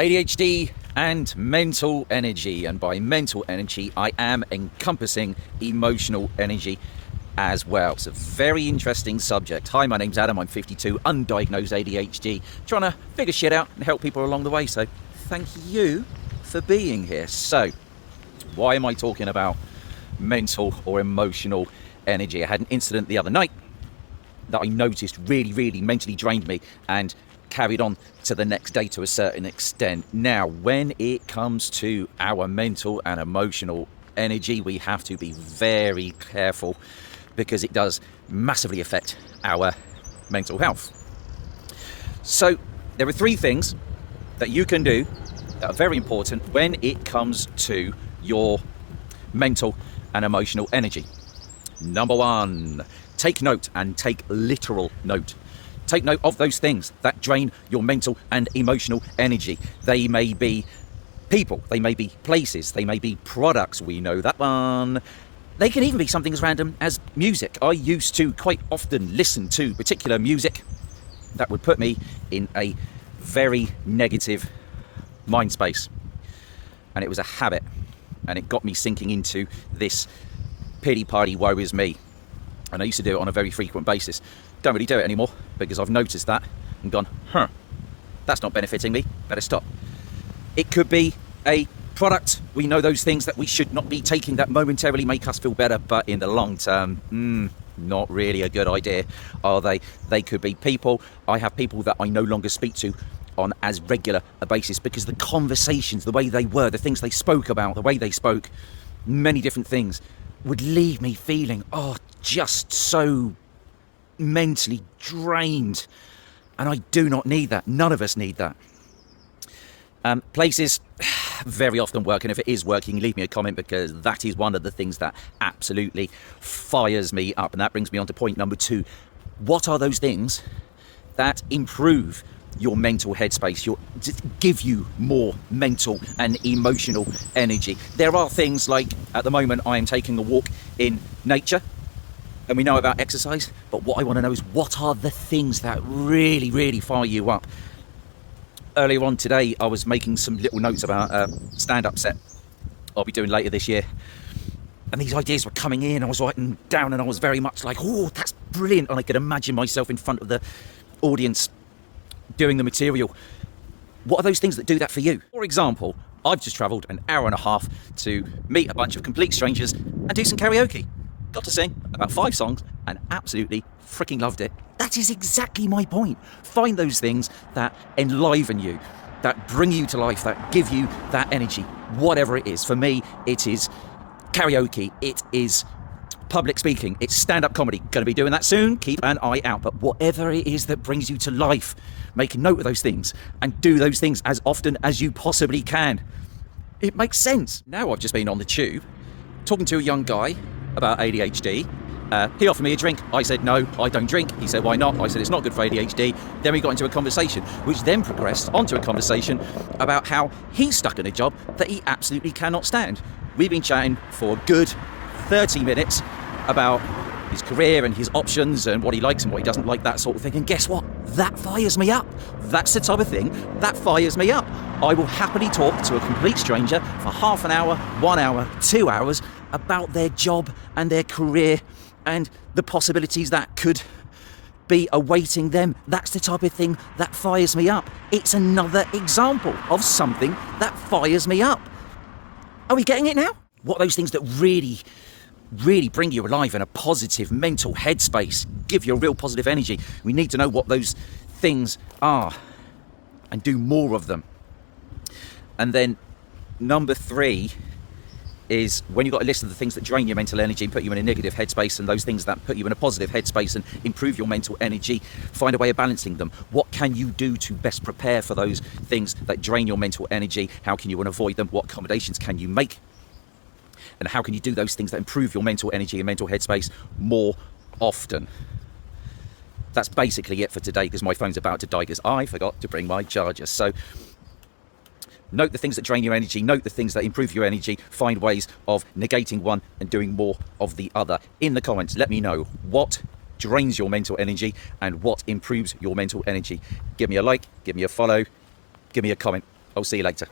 ADHD and mental energy, and by mental energy I am encompassing emotional energy as well. It's a very interesting subject. Hi, my name's Adam, I'm 52, undiagnosed ADHD, trying to figure shit out and help people along the way, so thank you for being here. So why am I talking about mental or emotional energy? I had an incident the other night that I noticed really mentally drained me and carried on to the next day to a certain extent. Now, when it comes to our mental and emotional energy, we have to be very careful because it does massively affect our mental health. So there are three things that you can do that are very important when it comes to your mental and emotional energy. Number one, take note, and take literal note. Take note of those things that drain your mental and emotional energy. They may be people, they may be places, they may be products, we know that one. They can even be something as random as music. I used to quite often listen to particular music that would put me in a very negative mind space. And it was a habit, and it got me sinking into this pity party, woe is me. And I used to do it on a very frequent basis. Don't really do it anymore because I've noticed that and gone, that's not benefiting me, better stop. It could be a product. We know those things that we should not be taking that momentarily make us feel better, but in the long term, not really a good idea, are they? They could be people. I have people that I no longer speak to on as regular a basis because the conversations, the way they were, the things they spoke about, the way they spoke, many different things would leave me feeling, just so mentally drained. And I do not need that. None of us need that. Places very often work, and if it is working, leave me a comment because that is one of the things that absolutely fires me up. And that brings me on to point number two. What are those things that improve your mental headspace, give you more mental and emotional energy? There are things like, at the moment I am taking a walk in nature, and we know about exercise, but what I want to know is what are the things that really fire you up? Earlier on today I was making some little notes about a stand-up set I'll be doing later this year, and these ideas were coming in. I was writing down and I was very much like, that's brilliant, and I could imagine myself in front of the audience doing the material. What are those things that do that for you? For example, I've just travelled an hour and a half to meet a bunch of complete strangers and do some karaoke. Got to sing about 5 songs and absolutely freaking loved it. That is exactly my point. Find those things that enliven you, that bring you to life, that give you that energy, whatever it is. For me, it is karaoke, it is public speaking, it's stand-up comedy. Going to be doing that soon, keep an eye out. But whatever it is that brings you to life, make a note of those things and do those things as often as you possibly can. It makes sense. Now I've just been on the tube talking to a young guy about ADHD. He offered me a drink. I said, no, I don't drink. He said, why not? I said, it's not good for ADHD. Then we got into a conversation, which then progressed onto a conversation about how he's stuck in a job that he absolutely cannot stand. We've been chatting for a good 30 minutes about his career and his options and what he likes and what he doesn't like, that sort of thing. And guess what? That fires me up. That's the type of thing that fires me up. I will happily talk to a complete stranger for half an hour, 1 hour, 2 hours about their job and their career and the possibilities that could be awaiting them. That's the type of thing that fires me up. It's another example of something that fires me up. Are we getting it now? What are those things that really bring you alive in a positive mental headspace, give you a real positive energy? We need to know what those things are and do more of them. And then number 3 is, when you've got a list of the things that drain your mental energy and put you in a negative headspace, and those things that put you in a positive headspace and improve your mental energy, find a way of balancing them. What can you do to best prepare for those things that drain your mental energy? How can you avoid them? What accommodations can you make? And how can you do those things that improve your mental energy and mental headspace more often? That's basically it for today, because my phone's about to die because I forgot to bring my charger. So note the things that drain your energy, note the things that improve your energy, find ways of negating one and doing more of the other. In the comments, let me know what drains your mental energy and what improves your mental energy. Give me a like, give me a follow, give me a comment. I'll see you later.